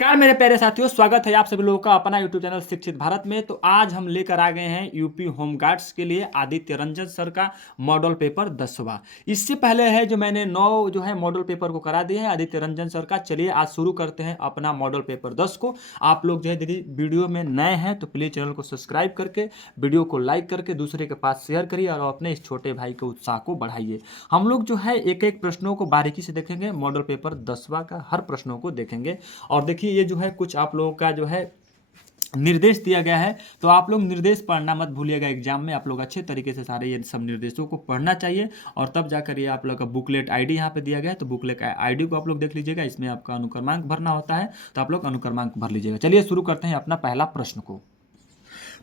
Car मेरे प्यारे साथियों, स्वागत है आप सभी लोगों का अपना यूट्यूब चैनल शिक्षित भारत में। तो आज हम लेकर आ गए हैं यूपी होमगार्ड्स के लिए आदित्य रंजन सर का मॉडल पेपर 10वां। इससे पहले है जो मैंने 9 जो है मॉडल पेपर को करा दिए हैं आदित्य रंजन सर का। चलिए आज शुरू करते हैं अपना मॉडल पेपर 10 को। आप लोग जो है यदि वीडियो में नए हैं तो प्लीज चैनल को सब्सक्राइब करके वीडियो को लाइक करके दूसरे के पास शेयर करिए और अपने इस छोटे भाई के उत्साह को बढ़ाइए। हम लोग जो है एक एक प्रश्नों को बारीकी से देखेंगे, मॉडल पेपर 10वां का हर प्रश्नों को देखेंगे। और देखिए ये जो है कुछ आप लोगों का जो है निर्देश दिया गया है, तो आप लोग निर्देश पढ़ना मत भूलिएगा। एग्जाम में आप लोग अच्छे तरीके से सारे ये सब निर्देशों को पढ़ना चाहिए और तब जाकर ये आप लोग का बुकलेट आईडी यहाँ पे दिया गया है, तो बुकलेट आईडी को आप लोग देख लीजिएगा। इसमें आपका अनुक्रमांक भरना होता है, तो आप लोग अनुक्रमांक भर लीजिएगा। चलिए शुरू करते हैं अपना पहला प्रश्न को।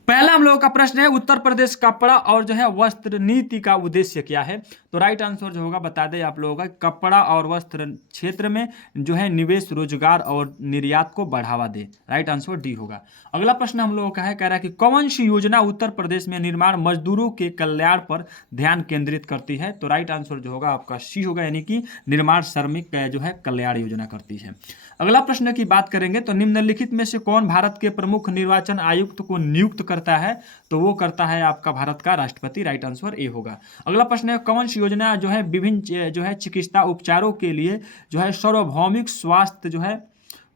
पहला हम लोगों का प्रश्न है, उत्तर प्रदेश कपड़ा और जो है वस्त्र नीति का उद्देश्य क्या है। तो राइट आंसर जो होगा बता दें आप लोगों का, कपड़ा और वस्त्र क्षेत्र में जो है निवेश, रोजगार और निर्यात को बढ़ावा दे। राइट आंसर डी होगा। अगला प्रश्न हम लोगों का है, कह रहा है कि कौन सी योजना उत्तर प्रदेश में निर्माण मजदूरों के कल्याण पर ध्यान केंद्रित करती है। तो राइट आंसर जो होगा आपका सी होगा, यानी कि निर्माण श्रमिक का जो है कल्याण योजना करती है। अगला प्रश्न की बात करेंगे तो निम्नलिखित में से कौन भारत के प्रमुख निर्वाचन आयुक्त को नियुक्त करता है। तो वो करता है आपका भारत का राष्ट्रपति। राइट आंसर ए होगा। अगला प्रश्न है, कौन सी योजना जो है विभिन्न जो है चिकित्सा उपचारों के लिए जो है सार्वभौमिक स्वास्थ्य जो है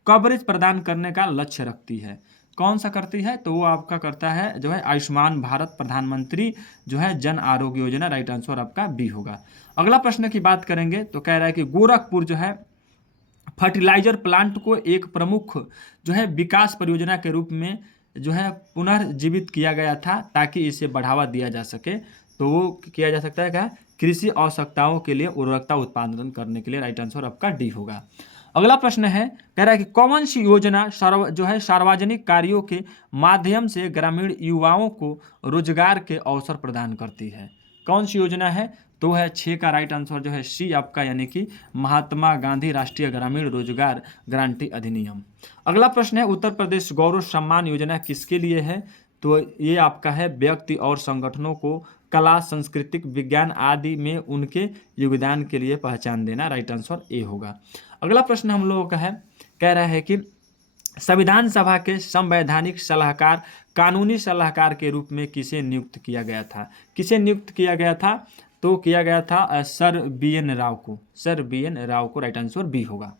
कवरेज प्रदान करने का लक्ष्य रखती है। कौन सा करती है, तो वो आपका करता है जो है आयुष्मान भारत प्रधानमंत्री जो है जन आरोग्य योजना। राइट आंसर आपका बी होगा। अगला प्रश्न की बात करेंगे तो कह रहा है कि गोरखपुर जो है फर्टिलाइजर प्लांट को एक प्रमुख जो है विकास परियोजना के रूप में जो है पुनर्जीवित किया गया था ताकि इसे बढ़ावा दिया जा सके। तो वो किया जा सकता है क्या, कृषि आवश्यकताओं के लिए उर्वरकता उत्पादन करने के लिए। राइट आंसर आपका डी होगा। अगला प्रश्न है, कह रहा है कि कौन सी योजना जो है सार्वजनिक कार्यों के माध्यम से ग्रामीण युवाओं को रोजगार के अवसर प्रदान करती है। कौन सी योजना है, तो है 6 का राइट आंसर जो है सी आपका, यानी कि महात्मा गांधी राष्ट्रीय ग्रामीण रोजगार गारंटी अधिनियम। अगला प्रश्न है, उत्तर प्रदेश गौरव सम्मान योजना किसके लिए है। तो ये आपका है व्यक्ति और संगठनों को कला, सांस्कृतिक, विज्ञान आदि में उनके योगदान के लिए पहचान देना। राइट आंसर ए होगा। अगला प्रश्न हम लोगों का है, कह रहा है कि संविधान सभा के संवैधानिक सलाहकार, कानूनी सलाहकार के रूप में किसे नियुक्त किया गया था। किसे नियुक्त किया गया था, तो किया गया था सर BN राव को। सर BN राव को। राइट आंसर बी होगा।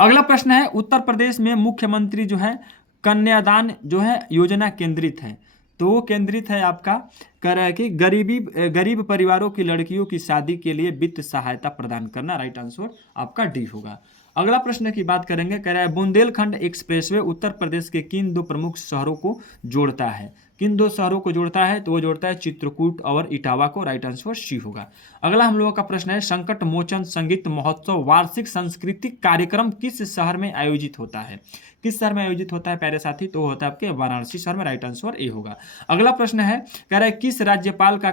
अगला प्रश्न है, उत्तर प्रदेश में मुख्यमंत्री जो है कन्यादान जो है योजना केंद्रित है। तो वो केंद्रित है आपका, कह रहा है कि गरीब परिवारों की लड़कियों की शादी के लिए वित्त सहायता प्रदान करना। राइट आंसर आपका डी होगा। अगला प्रश्न की बात करेंगे, कह रहा है बुंदेलखंड एक्सप्रेसवे उत्तर प्रदेश के किन 2 प्रमुख शहरों को जोड़ता है। किन 2 शहरों को जोड़ता है, तो वो जोड़ता है चित्रकूट और इटावा को। राइट आंसर सी होगा। अगला हम लोगों का प्रश्न है, संकट मोचन संगीत महोत्सव वार्षिक सांस्कृतिक कार्यक्रम किस शहर में आयोजित होता है। किस शहर में आयोजित होता है प्यारे साथी, तो होता है आपके वाराणसी शहर में। राइट आंसर ए होगा। अगला प्रश्न है, कह रहा है किस राज्यपाल का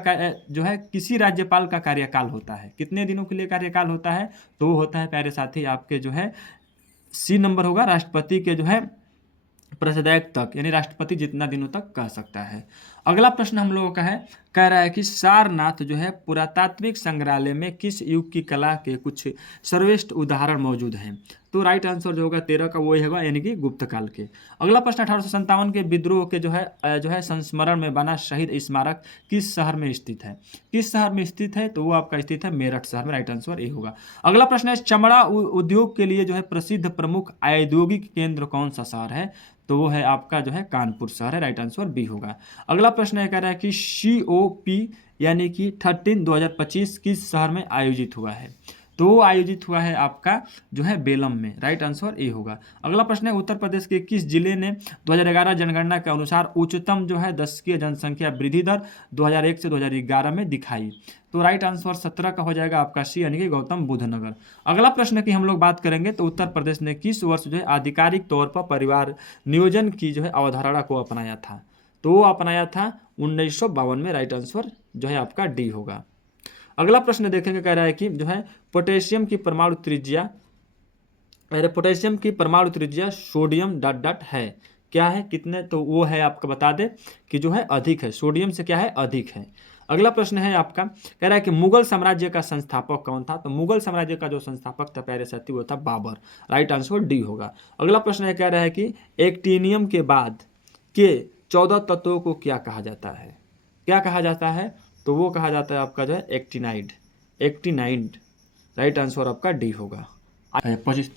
जो है किसी राज्यपाल का कार्यकाल होता है। कितने दिनों के लिए कार्यकाल होता है, तो वो होता है प्यारे साथी आपके जो है सी नंबर होगा, राष्ट्रपति के जो है प्रदेश तक, यानी राष्ट्रपति जितना दिनों तक कह सकता है। अगला प्रश्न हम लोगों का है, कह रहा है कि सारनाथ जो है पुरातात्विक संग्रहालय में किस युग की कला के कुछ सर्वश्रेष्ठ उदाहरण मौजूद हैं। तो राइट आंसर जो होगा 13 का वही होगा, यानी कि गुप्त काल के। अगला प्रश्न, 1857 के विद्रोह के जो है संस्मरण में बना शहीद स्मारक किस शहर में स्थित है। किस शहर में स्थित है, तो वो आपका स्थित है मेरठ शहर में। राइट आंसर ए होगा। अगला प्रश्न है, चमड़ा उद्योग के लिए जो है प्रसिद्ध प्रमुख औद्योगिक केंद्र कौन सा शहर है। तो वो है आपका जो है कानपुर शहर है। राइट आंसर बी होगा। अगला प्रश्न है, कह रहा है कि COP यानी कि 13/2025 किस शहर में आयोजित हुआ है। तो वो आयोजित हुआ है आपका जो है बेलम में। राइट आंसर ए होगा। अगला प्रश्न है, उत्तर प्रदेश के किस जिले ने 2011 जनगणना के अनुसार उच्चतम जो है दशकीय जनसंख्या वृद्धि दर 2001 से 2011 में दिखाई। तो राइट आंसर 17 का हो जाएगा आपका सी, यानी कि गौतम बुद्ध नगर। अगला प्रश्न की हम लोग बात करेंगे तो उत्तर प्रदेश ने किस वर्ष जो है आधिकारिक तौर पर परिवार नियोजन की जो है अवधारणा को अपनाया था। तो वो अपनाया था 1952 में। राइट आंसर जो है आपका डी होगा। अगला प्रश्न देखेंगे, कह रहा है कि जो है पोटेशियम की परमाणु त्रिज्या, पोटेशियम की परमाणु त्रिज्या सोडियम डॉट डॉट है क्या है, कितने, तो वो है आपका बता दे कि जो है अधिक है, सोडियम से क्या है अधिक है। अगला प्रश्न है आपका, कह रहा है कि मुगल साम्राज्य का संस्थापक कौन था? तो मुगल साम्राज्य का जो संस्थापक था प्यारे साथी वो था बाबर। राइट आंसर डी होगा। अगला प्रश्न है, कह रहा है कि एक्टिनियम के बाद के 14 तत्वों को क्या कहा जाता है? क्या कहा जाता है? तो वो कहा जाता है आपका जो है एक्टिनाइड। एक्टिनाइड राइट आंसर आपका डी होगा। 25।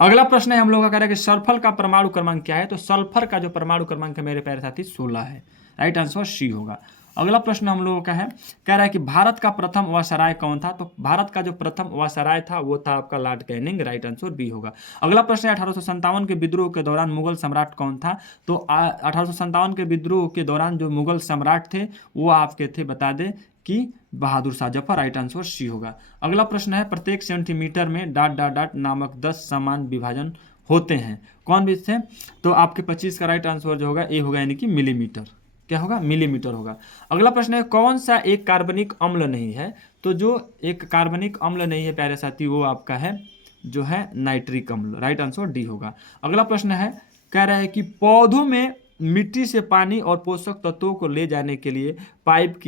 अगला प्रश्न है हम लोग का, कह रहा है कि सल्फर का परमाणु क्रमांक क्या है? तो सल्फर का जो परमाणु क्रमांक है मेरे प्यारे साथी 16 है। राइट आंसर सी होगा। अगला प्रश्न हम लोगों का है, कह रहा है कि भारत का प्रथम वायसराय कौन था? तो भारत का जो प्रथम वायसराय था वो था आपका Lord Canning. Right answer B होगा। अगला प्रश्न है, 1857 के विद्रोह के दौरान मुगल सम्राट कौन था? तो 1857 के विद्रोह के दौरान जो मुगल सम्राट थे वो आपके थे, बता दें कि Bahadur Shah Zafar. Right answer C होगा। अगला प्रश्न है, प्रत्येक सेंटीमीटर में डॉट डॉट डॉट नामक 10 समान विभाजन होते हैं, कौन भी थे? तो आपके 25 का राइट आंसर जो होगा ए होगा, यानी कि मिलीमीटर। क्या होगा? मिलीमीटर होगा। अगला प्रश्न है, कौन सा एक कार्बनिक अम्ल नहीं है? तो जो एक कार्बनिक अम्ल नहीं है प्यारे साथी वो आपका है जो है नाइट्रिक अम्ल। राइट आंसर डी होगा। अगला प्रश्न है, कह रहा है कि पौधों में मिट्टी से पानी और पोषक तत्वों को ले जाने के लिए पाइप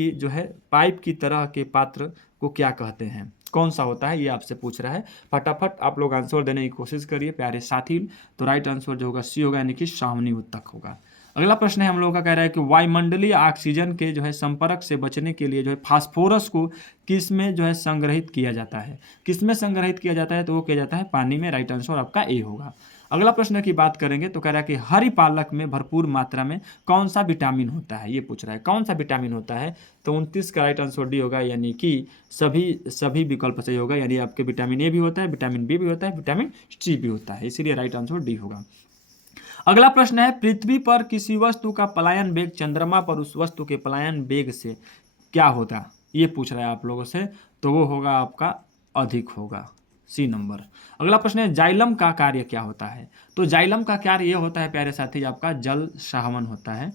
की तरह के पात्र को क्या कहते हैं? कौन सा होता है ये आपसे पूछ रहा है। फटाफट आप लोग आंसर देने की कोशिश करिए प्यारे साथी। तो राइट आंसर जो होगा सी होगा, यानी कि सावनी उत्तक होगा। अगला प्रश्न है हम लोगों का, कह रहा है कि वायुमंडलीय ऑक्सीजन के जो है संपर्क से बचने के लिए जो है फास्फोरस को किस में जो है संग्रहित किया जाता है? किस में संग्रहित किया जाता है? तो वो किया जाता है पानी में। राइट आंसर आपका ए होगा। अगला प्रश्न की बात करेंगे तो कह रहा है कि हरी पालक में भरपूर मात्रा में कौन सा विटामिन होता है? ये पूछ रहा है कौन सा विटामिन होता है। तो 29 का राइट आंसर डी होगा, यानी कि सभी विकल्प सही होगा। यानी आपके विटामिन ए भी होता है, विटामिन बी भी होता है, विटामिन सी भी होता है, इसीलिए राइट आंसर डी होगा। अगला प्रश्न है, पृथ्वी पर किसी वस्तु का पलायन वेग चंद्रमा पर उस वस्तु के पलायन वेग से क्या होता? ये पूछ रहा है आप लोगों से। तो वो होगा आपका अधिक होगा, सी नंबर। अगला प्रश्न है, जाइलम का कार्य क्या होता है? तो जाइलम का कार्य ये होता है प्यारे साथी आपका जल साहवन होता है।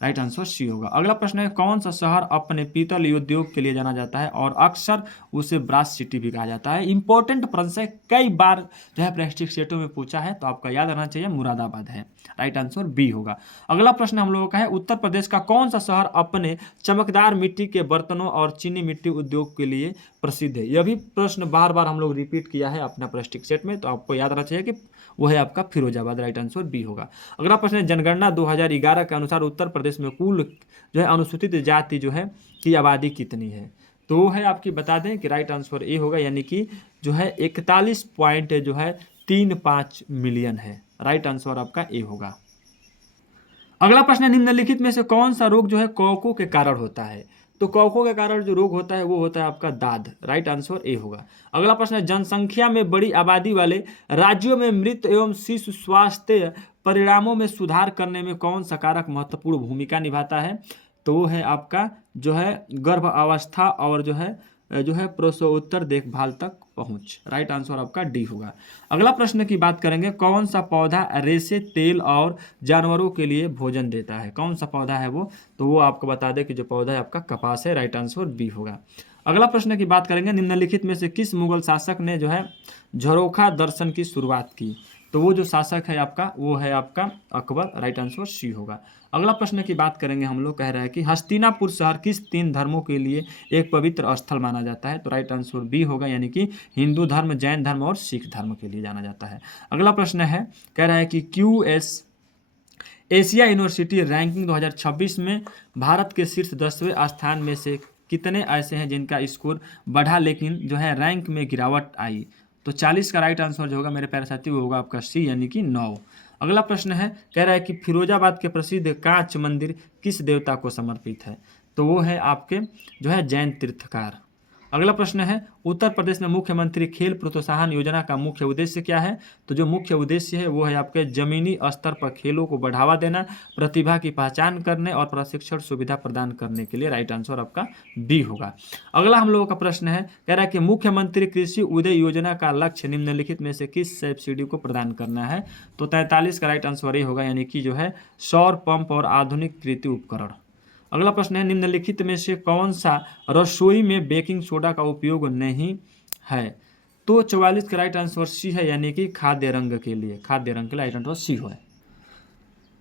राइट आंसर सी होगा। अगला प्रश्न है, कौन सा शहर अपने पीतल उद्योग के लिए जाना जाता है और अक्सर उसे ब्रास सिटी भी कहा जाता है? इंपॉर्टेंट प्रश्न है, कई बार जो है प्रेस्टिज सेटों में पूछा है, तो आपका याद रहना चाहिए मुरादाबाद है। राइट आंसर बी होगा। अगला प्रश्न हम लोगों का है, उत्तर प्रदेश का कौन सा शहर अपने चमकदार मिट्टी के बर्तनों और चीनी मिट्टी उद्योग के लिए प्रसिद्ध है? यह भी प्रश्न बार बार हम लोग रिपीट किया है अपना प्रेस्टिज सेट में, तो आपको याद रहना चाहिए कि वो है आपका फिरोजाबाद। राइट आंसर बी होगा। अगला प्रश्न है, जनगणना 2011 के अनुसार उत्तर प्रदेश में कुल जो है अनुसूचित जाति जो है की आबादी कितनी है? तो वो है आपकी, बता दें कि राइट आंसर ए होगा, यानी कि जो है 41.35 मिलियन है। राइट आंसर आपका ए होगा। अगला प्रश्न है, निम्नलिखित में से कौन सा रोग जो है कौकों के कारण होता है? तो कौकों के कारण जो रोग होता है वो होता है आपका दाद। राइट आंसर ए होगा। अगला प्रश्न है, जनसंख्या में बड़ी आबादी वाले राज्यों में मृत एवं शिशु स्वास्थ्य परिणामों में सुधार करने में कौन सा कारक महत्वपूर्ण भूमिका निभाता है? तो वो है आपका जो है गर्भ अवस्था और जो है प्रसवोत्तर देखभाल तक पहुंच। राइट आंसर आपका डी होगा। अगला प्रश्न की बात करेंगे, कौन सा पौधा रेशे, तेल और जानवरों के लिए भोजन देता है? कौन सा पौधा है वो? तो वो आपको बता दें कि जो पौधा है आपका कपास है। राइट आंसर बी होगा। अगला प्रश्न की बात करेंगे, निम्नलिखित में से किस मुगल शासक ने जो है झरोखा दर्शन की शुरुआत की? तो वो जो शासक है आपका वो है आपका अकबर। राइट आंसर सी होगा। अगला प्रश्न की बात करेंगे हम लोग, कह रहा है कि हस्तिनापुर शहर किस 3 धर्मों के लिए एक पवित्र स्थल माना जाता है? तो राइट आंसर बी होगा, यानी कि हिंदू धर्म, जैन धर्म और सिख धर्म के लिए जाना जाता है। अगला प्रश्न है, कह रहा है कि QS एशिया यूनिवर्सिटी रैंकिंग 2026 में भारत के शीर्ष 10वें स्थान में से कितने ऐसे हैं जिनका स्कोर बढ़ा लेकिन जो है रैंक में गिरावट आई? तो 40 का राइट आंसर जो होगा मेरे प्यारे साथी वो होगा आपका सी, यानी कि 9। अगला प्रश्न है, कह रहा है कि फिरोजाबाद के प्रसिद्ध कांच मंदिर किस देवता को समर्पित है? तो वो है आपके जो है जैन तीर्थकार। अगला प्रश्न है, उत्तर प्रदेश में मुख्यमंत्री खेल प्रोत्साहन योजना का मुख्य उद्देश्य क्या है? तो जो मुख्य उद्देश्य है वो है आपके जमीनी स्तर पर खेलों को बढ़ावा देना, प्रतिभा की पहचान करने और प्रशिक्षण सुविधा प्रदान करने के लिए। राइट आंसर आपका बी होगा। अगला हम लोगों का प्रश्न है, कह रहा है कि मुख्यमंत्री कृषि उदय योजना का लक्ष्य निम्नलिखित में से किस सब्सिडी को प्रदान करना है? तो 43 का राइट आंसर ये होगा, यानी कि जो है सौर पंप और आधुनिक कृषि उपकरण। अगला प्रश्न है, निम्नलिखित में से कौन सा रसोई में बेकिंग सोडा का उपयोग नहीं है? तो 44 का राइट आंसर सी है, यानी कि खाद्य रंग के लिए। खाद्य रंग के लिए राइट आंसर सी है।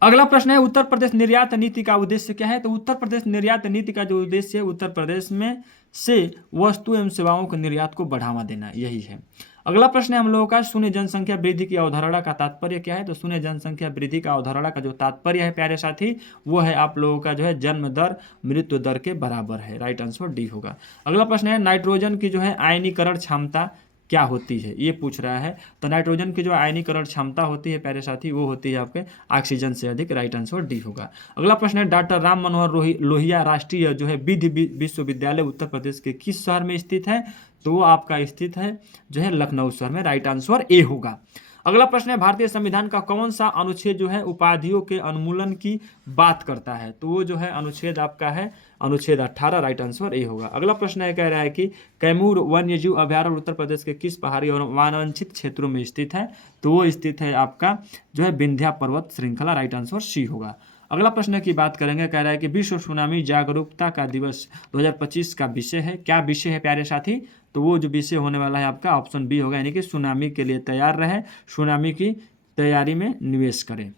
अगला प्रश्न है उत्तर प्रदेश निर्यात नीति का उद्देश्य क्या है। तो उत्तर प्रदेश निर्यात नीति का जो उद्देश्य है उत्तर प्रदेश में से वस्तु एवं सेवाओं के निर्यात को बढ़ावा देना, यही है। अगला प्रश्न है हम लोगों का शून्य जनसंख्या वृद्धि की अवधारणा का तात्पर्य क्या है। तो शून्य जनसंख्या वृद्धि का अवधारणा का जो तात्पर्य है प्यारे साथी, वो है आप लोगों का जो है जन्म दर मृत्यु दर के बराबर है। राइट आंसर डी होगा। अगला प्रश्न है नाइट्रोजन की जो है आयनीकरण क्षमता क्या होती है, ये पूछ रहा है। तो नाइट्रोजन की जो आयनीकरण क्षमता होती है प्यारे साथी, वो होती है आपके ऑक्सीजन से अधिक। राइट आंसर डी होगा। अगला प्रश्न है डॉक्टर राम मनोहर लोहिया राष्ट्रीय जो है विधि विश्वविद्यालय उत्तर प्रदेश के किस शहर में स्थित है। तो वो आपका स्थित है जो है लखनऊ शहर में। राइट आंसर ए होगा। अगला प्रश्न है भारतीय संविधान का कौन सा अनुच्छेद जो है उपाधियों के उन्मूलन की बात करता है। तो वो जो है अनुच्छेद आपका है अनुच्छेद 18। राइट आंसर ए होगा। अगला प्रश्न है कह रहा है कि कैमूर वन्यजीव अभयारण्य उत्तर प्रदेश के किस पहाड़ी और वनांचित क्षेत्रों में स्थित है। तो वो स्थित है आपका जो है विंध्या पर्वत श्रृंखला। राइट आंसर सी होगा। अगला प्रश्न की बात करेंगे, कह रहा है कि विश्व सुनामी जागरूकता का दिवस 2025 का विषय है। क्या विषय है प्यारे साथी। तो वो जो विषय होने वाला है आपका ऑप्शन बी होगा, यानी कि सुनामी के लिए तैयार रहे, सुनामी की तैयारी में निवेश करें।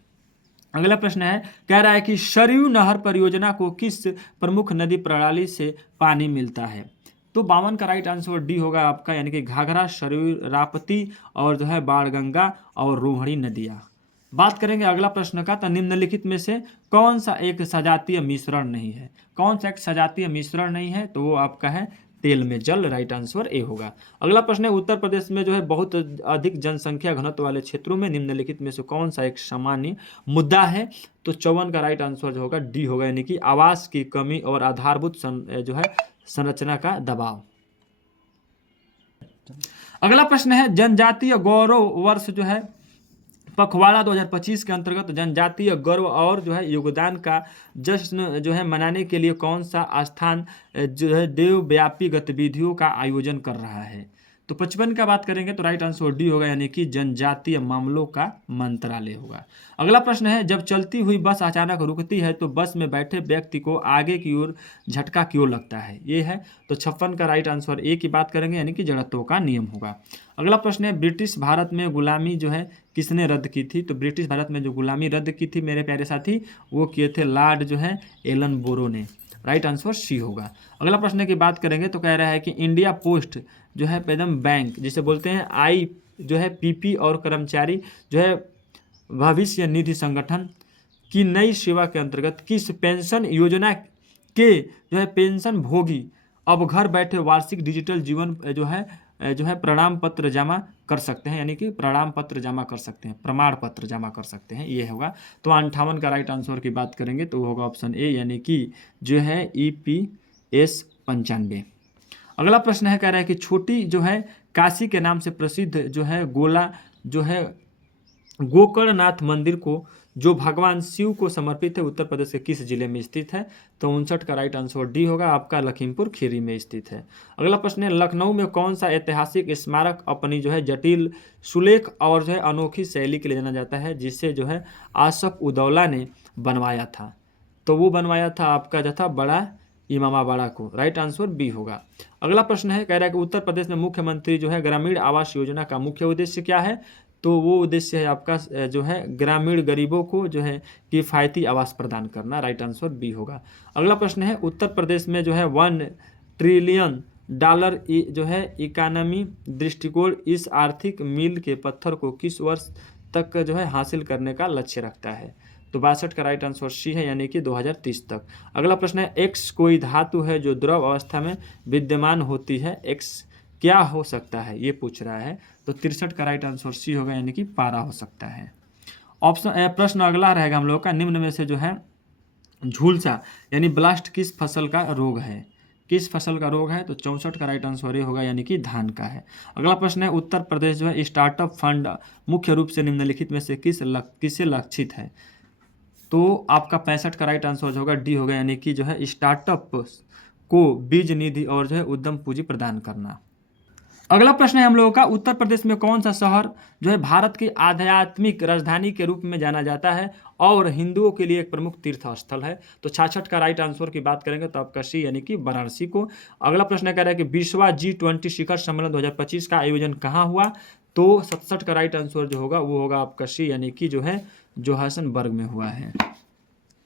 अगला प्रश्न है कह रहा है कि सरयू नहर परियोजना को किस प्रमुख नदी प्रणाली से पानी मिलता है। तो 52 का राइट आंसर डी होगा आपका, यानी कि घाघरा, सरयू, राप्ती और जो है बाणगंगा और रोहिणी नदियाँ। बात करेंगे अगला प्रश्न का, तो निम्नलिखित में से कौन सा एक सजातीय मिश्रण नहीं है। कौन सा एक सजातीय मिश्रण नहीं है। तो वो आपका है तेल में जल। राइट आंसर ए होगा। अगला प्रश्न है उत्तर प्रदेश में जो है बहुत अधिक जनसंख्या घनत्व वाले क्षेत्रों में निम्नलिखित में से कौन सा एक सामान्य मुद्दा है। तो 54 का राइट आंसर जो होगा डी होगा, यानी कि आवास की कमी और आधारभूत जो है संरचना का दबाव। अगला प्रश्न है जनजातीय गौरव वर्ष जो है पखवाड़ा 2025 के अंतर्गत जनजातीय गर्व और जो है योगदान का जश्न जो है मनाने के लिए कौन सा स्थान जो है देवव्यापी गतिविधियों का आयोजन कर रहा है। तो 55 का बात करेंगे तो राइट आंसर डी होगा, यानी कि जनजातीय मामलों का मंत्रालय होगा। अगला प्रश्न है जब चलती हुई बस अचानक रुकती है तो बस में बैठे व्यक्ति को आगे की ओर झटका क्यों लगता है, ये है। तो 56 का राइट आंसर ए की बात करेंगे, यानी कि जड़त्व का नियम होगा। अगला प्रश्न है ब्रिटिश भारत में गुलामी जो है किसने रद्द की थी। तो ब्रिटिश भारत में जो गुलामी रद्द की थी मेरे प्यारे साथी, वो किए थे लॉर्ड जो है एलन बोरो ने। राइट आंसर सी होगा। अगला प्रश्न की बात करेंगे तो कह रहा है कि इंडिया पोस्ट जो है एकदम बैंक जिसे बोलते हैं आई जो है पीपी और कर्मचारी जो है भविष्य निधि संगठन की नई सेवा के अंतर्गत किस पेंशन योजना के जो है पेंशन भोगी अब घर बैठे वार्षिक डिजिटल जीवन जो है प्रमाण पत्र जमा कर सकते हैं, यानी कि प्रमाण पत्र जमा कर सकते हैं, प्रमाण पत्र जमा कर सकते हैं, ये होगा। तो 58 का राइट आंसर की बात करेंगे तो होगा ऑप्शन ए, यानी कि जो है EPS 95। अगला प्रश्न है कह रहा है कि छोटी जो है काशी के नाम से प्रसिद्ध जो है गोला जो है गोकर्णनाथ मंदिर को जो भगवान शिव को समर्पित है उत्तर प्रदेश के किस जिले में स्थित है। तो 59 का राइट आंसर डी होगा, आपका लखीमपुर खीरी में स्थित है। अगला प्रश्न है लखनऊ में कौन सा ऐतिहासिक स्मारक अपनी जो है जटिल सुलेख और जो है अनोखी शैली के लिए जाना जाता है, जिसे जो है आसफ उदौला ने बनवाया था। तो वो बनवाया था आपका जो था बड़ा इमामाबाड़ा को। राइट आंसर बी होगा। अगला प्रश्न है कह रहा है कि उत्तर प्रदेश में मुख्यमंत्री जो है ग्रामीण आवास योजना का मुख्य उद्देश्य क्या है। तो वो उद्देश्य है आपका जो है ग्रामीण गरीबों को जो है किफ़ायती आवास प्रदान करना। राइट आंसर बी होगा। अगला प्रश्न है उत्तर प्रदेश में जो है $1 ट्रिलियन जो है इकानमी दृष्टिकोण इस आर्थिक मील के पत्थर को किस वर्ष तक जो है हासिल करने का लक्ष्य रखता है। तो 62 का राइट आंसर सी है, यानी कि 2030 तक। अगला प्रश्न है एक्स कोई धातु है जो द्रव अवस्था में विद्यमान होती है, एक्स क्या हो सकता है, ये पूछ रहा है। तो 63 का राइट आंसर सी होगा, यानी कि पारा हो सकता है। ऑप्शन प्रश्न अगला रहेगा हम लोग का, निम्न में से जो है झुलसा यानी ब्लास्ट किस फसल का रोग है, किस फसल का रोग है। तो 64 का राइट आंसर ये होगा, यानी कि धान का है। अगला प्रश्न है उत्तर प्रदेश जो है स्टार्टअप फंड मुख्य रूप से निम्नलिखित में से किसे लक्षित है। तो आपका 65 का राइट आंसर जो होगा डी होगा, यानी कि जो है स्टार्टअप को बीज निधि और जो है उद्यम पूंजी प्रदान करना। अगला प्रश्न है हम लोगों का उत्तर प्रदेश में कौन सा शहर जो है भारत की आध्यात्मिक राजधानी के रूप में जाना जाता है और हिंदुओं के लिए एक प्रमुख तीर्थ स्थल है। तो 66 का राइट आंसर की बात करेंगे तो आपका सी, यानी कि वाराणसी को। अगला प्रश्न कह रहा है कि 20वां G20 शिखर सम्मेलन 2025 का आयोजन कहाँ हुआ। तो 67 का राइट आंसर जो होगा वो होगा आपका सी, यानी कि जो है जोहानसबर्ग में हुआ है,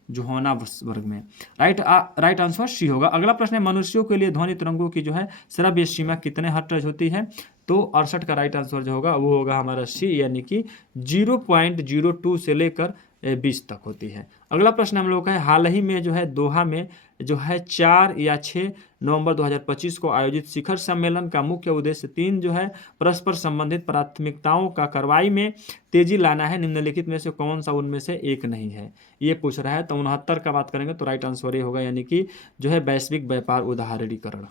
जोहानसबर्ग में। राइट आंसर सी होगा। अगला प्रश्न है मनुष्यों के लिए ध्वनि तरंगों की जो है श्रव्य सीमा कितने हर्ट्ज होती है? तो 68 का राइट आंसर जो होगा वो होगा हमारा सी, यानी कि 0.02 से लेकर 20 तक होती है। अगला प्रश्न हम लोग का है हाल ही में जो है दोहा में जो है 4 या 6 नवंबर 2025 को आयोजित शिखर सम्मेलन का मुख्य उद्देश्य 3 जो है परस्पर संबंधित प्राथमिकताओं का कार्रवाई में तेजी लाना है, निम्नलिखित में से कौन सा उनमें से एक नहीं है, ये पूछ रहा है। तो 69 का बात करेंगे तो राइट आंसर ये होगा, यानी कि जो है वैश्विक व्यापार उदारीकरण।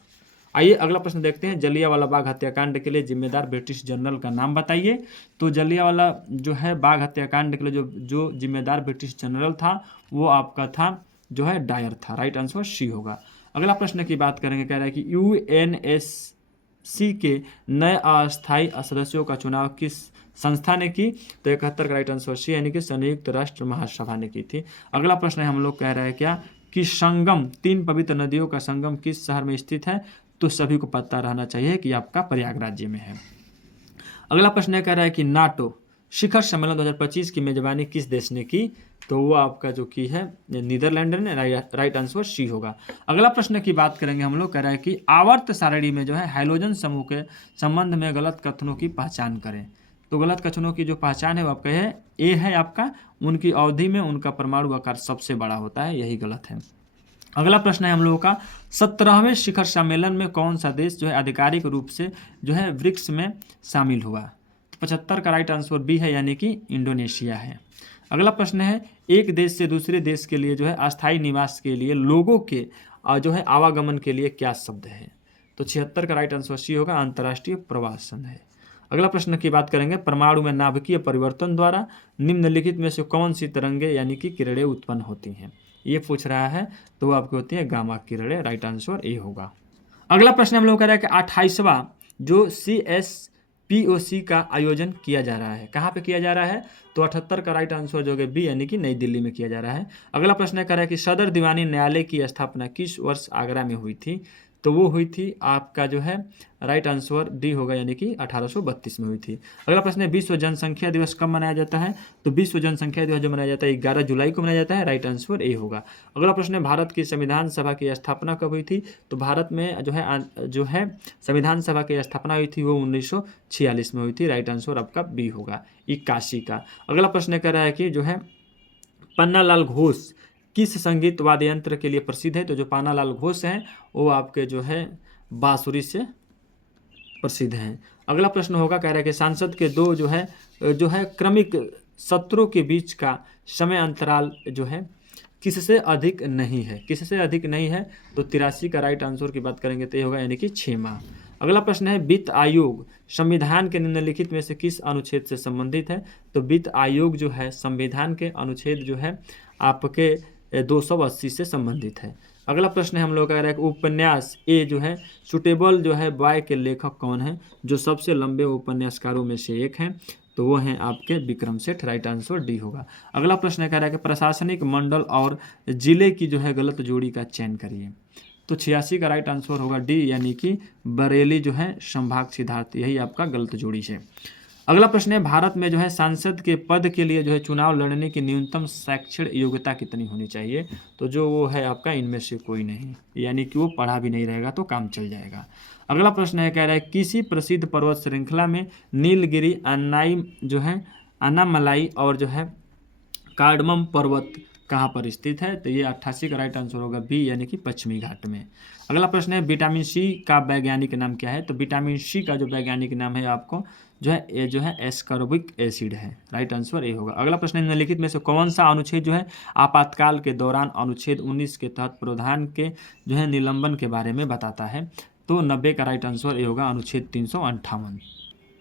आइए अगला प्रश्न देखते हैं, जलियांवाला बाग हत्याकांड के लिए जिम्मेदार ब्रिटिश जनरल का नाम बताइए। तो जलियांवाला जो है बाग हत्याकांड के लिए जो जिम्मेदार ब्रिटिश जनरल था वो आपका था जो है डायर था, राइट आंसर सी होगा। अगला प्रश्न की बात करेंगे, कह रहा है कि यूएनएससी के नए अस्थायी सदस्यों का चुनाव किस संस्था ने की? तो 71 का राइट आंसर सी, यानी कि संयुक्त राष्ट्र महासभा ने की थी। अगला प्रश्न है हम लोग कह रहे हैं क्या कि संगम 3 पवित्र नदियों का संगम किस शहर में स्थित है? तो सभी को पता रहना चाहिए कि आपका प्रयागराज राज्य में है। अगला प्रश्न कह रहा है कि नाटो शिखर सम्मेलन 2025 की मेजबानी किस देश ने की? तो वो आपका जो की है नीदरलैंड ने, राइट आंसर सी होगा। अगला प्रश्न की बात करेंगे हम लोग, कह रहा है कि आवर्त सारणी में जो है हाइड्रोजन समूह के संबंध में गलत कथनों की पहचान करें। तो गलत कथनों की जो पहचान है वो आपका है ए है आपका, उनकी अवधि में उनका परमाणु आकार सबसे बड़ा होता है, यही गलत है। अगला प्रश्न है हम लोगों का 17वें शिखर सम्मेलन में कौन सा देश जो है आधिकारिक रूप से जो है ब्रिक्स में शामिल हुआ? तो 75 का राइट आंसर बी है, यानी कि इंडोनेशिया है। अगला प्रश्न है एक देश से दूसरे देश के लिए जो है अस्थायी निवास के लिए लोगों के जो है आवागमन के लिए क्या शब्द है? तो 76 का राइट आंसर सी होगा, अंतर्राष्ट्रीय प्रवासन है। अगला प्रश्न की बात करेंगे, परमाणु में नाभिकीय परिवर्तन द्वारा निम्नलिखित में से कौन सी तरंगे यानी कि किरणें उत्पन्न होती हैं? ये पूछ रहा है, तो वो आपकी होती है गामा किरणें, राइट आंसर ए होगा। अगला प्रश्न हम लोग कह रहे हैं कि 28वां जो CSPOC का आयोजन किया जा रहा है, कहाँ पे किया जा रहा है? तो 78 का राइट आंसर जो है बी, यानी कि नई दिल्ली में किया जा रहा है। अगला प्रश्न कह रहा है कि सदर दीवानी न्यायालय की स्थापना किस वर्ष आगरा में हुई थी? तो वो हुई थी आपका जो है राइट आंसर डी होगा, यानी कि 1832 में हुई थी। अगला प्रश्न है विश्व जनसंख्या दिवस कब मनाया जाता है? तो विश्व जनसंख्या दिवस जो मनाया जाता है 11 जुलाई को मनाया जाता है, राइट आंसर ए होगा। अगला प्रश्न है भारत की संविधान सभा की स्थापना कब हुई थी? तो भारत में जो है संविधान सभा की स्थापना हुई थी वो 1946 में हुई थी, राइट आंसर आपका बी होगा, 81 का। अगला प्रश्न कह रहा है कि जो है पन्नालाल घोष किस संगीत वाद्य यंत्र के लिए प्रसिद्ध है? तो जो पन्नालाल घोष हैं वो आपके जो है बांसुरी से प्रसिद्ध हैं। अगला प्रश्न होगा, कह रहा है कि सांसद के दो जो है क्रमिक सत्रों के बीच का समय अंतराल जो है किससे अधिक नहीं है? किससे अधिक नहीं है? तो 83 का राइट आंसर की बात करेंगे तो ये होगा, यानी कि 6 माह। अगला प्रश्न है वित्त आयोग संविधान के निम्नलिखित में से किस अनुच्छेद से संबंधित है? तो वित्त आयोग जो है संविधान के अनुच्छेद जो है आपके 280 से संबंधित है। अगला प्रश्न है हम लोग का उपन्यास ए जो है सुटेबल जो है बॉय के लेखक कौन है? जो सबसे लंबे उपन्यासकारों में से एक हैं, तो वो हैं आपके Vikram Seth, right answer D होगा। अगला प्रश्न कह रहा है कि प्रशासनिक मंडल और जिले की जो है गलत जोड़ी का चयन करिए। तो 86 का राइट आंसर होगा डी, यानी कि बरेली जो है संभाग सिद्धार्थ, यही आपका गलत जोड़ी है। अगला प्रश्न है भारत में जो है सांसद के पद के लिए जो है चुनाव लड़ने की न्यूनतम शैक्षणिक योग्यता कितनी होनी चाहिए? तो जो वो है आपका इनमें से कोई नहीं, यानी कि वो पढ़ा भी नहीं रहेगा तो काम चल जाएगा। अगला प्रश्न है कह रहा है किसी प्रसिद्ध पर्वत श्रृंखला में नीलगिरी, अन्नामलाई और जो है कार्डमम पर्वत कहाँ पर स्थित है? तो ये 88 का राइट आंसर होगा बी, यानी कि पश्चिमी घाट में। अगला प्रश्न है विटामिन सी का वैज्ञानिक नाम क्या है? तो विटामिन सी का जो वैज्ञानिक नाम है आपको जो है एस्कॉर्बिक एसिड है, राइट आंसर ए होगा। अगला प्रश्न निम्नलिखित में से कौन सा अनुच्छेद जो है आपातकाल के दौरान अनुच्छेद 19 के तहत प्रधान के जो है निलंबन के बारे में बताता है? तो 90 का राइट आंसर ए होगा, अनुच्छेद 358।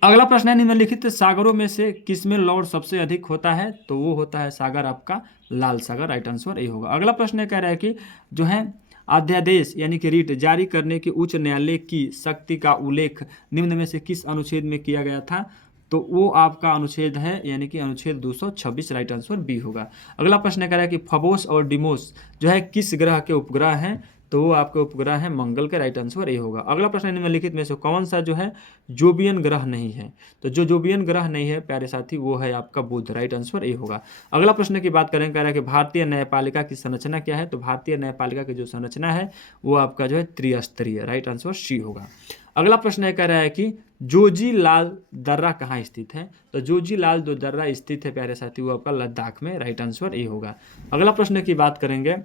अगला प्रश्न है निम्नलिखित सागरों में से किसमें लौड़ सबसे अधिक होता है? तो वो होता है सागर आपका लाल सागर, राइट आंसर ए होगा। अगला प्रश्न कह रहा है कि जो है अध्यादेश यानी कि रीट जारी करने के उच्च न्यायालय की शक्ति का उल्लेख निम्न में से किस अनुच्छेद में किया गया था? तो वो आपका अनुच्छेद है, यानी कि अनुच्छेद 226, राइट आंसर बी होगा। अगला प्रश्न कह रहा है कि फबोस और डिमोस जो है किस ग्रह के उपग्रह हैं? तो वो आपके उपग्रह है मंगल के, राइट आंसर ए होगा। अगला प्रश्न निम्नलिखित में से कौन सा जो है जोबियन ग्रह नहीं है? तो जो जोबियन ग्रह नहीं है प्यारे साथी वो है आपका बुध, राइट आंसर ए होगा। अगला प्रश्न की बात करें, कह रहा है कि भारतीय न्यायपालिका की संरचना क्या है? तो भारतीय न्यायपालिका की जो संरचना है वो आपका जो है त्रिस्तरीय, राइट आंसर सी होगा। अगला प्रश्न है, कह रहा है कि जोजी लाल दर्रा कहाँ स्थित है? तो जोजी लाल जो दर्रा स्थित है प्यारे साथी वो आपका लद्दाख में, राइट आंसर ए होगा। अगला प्रश्न की बात करेंगे,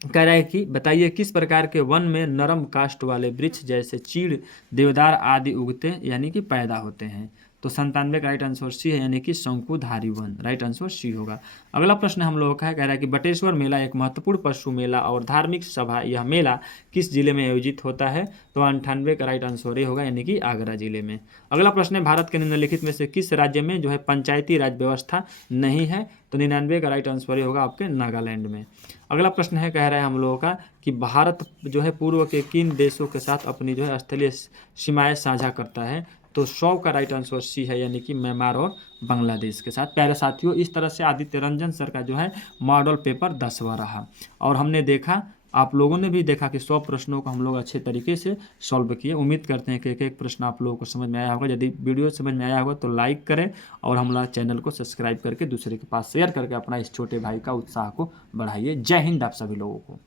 कह रहा है कि बताइए किस प्रकार के वन में नरम काष्ठ वाले वृक्ष जैसे चीड़, देवदार आदि उगते यानी कि पैदा होते हैं? तो 97 का राइट आंसर सी है, यानी कि शंकुधारी वन, राइट आंसर सी होगा। अगला प्रश्न हम लोगों का है, कह रहा है कि बटेश्वर मेला एक महत्वपूर्ण पशु मेला और धार्मिक सभा, यह मेला किस जिले में आयोजित होता है? तो 98 का राइट आंसर ये होगा, यानी कि आगरा जिले में। अगला प्रश्न है, भारत के निम्नलिखित में से किस राज्य में जो है पंचायती राज व्यवस्था नहीं है? तो 99 का राइट आंसर ये होगा आपके नागालैंड में। अगला प्रश्न है, कह रहा है हम लोगों का कि भारत जो है पूर्व के किन देशों के साथ अपनी जो है स्थलीय सीमाएं साझा करता है? तो 100 का राइट आंसर सी है, यानी कि म्यांमार और बांग्लादेश के साथ। प्यारे साथियों, इस तरह से आदित्य रंजन सर का जो है मॉडल पेपर 10वां रहा और हमने देखा, आप लोगों ने भी देखा कि 100 प्रश्नों को हम लोग अच्छे तरीके से सॉल्व किए। उम्मीद करते हैं कि एक एक प्रश्न आप लोगों को समझ में आया होगा। यदि वीडियो समझ में आया होगा तो लाइक करें और हमारा चैनल को सब्सक्राइब करके दूसरे के पास शेयर करके अपना इस छोटे भाई का उत्साह को बढ़ाइए। जय हिंद आप सभी लोगों को।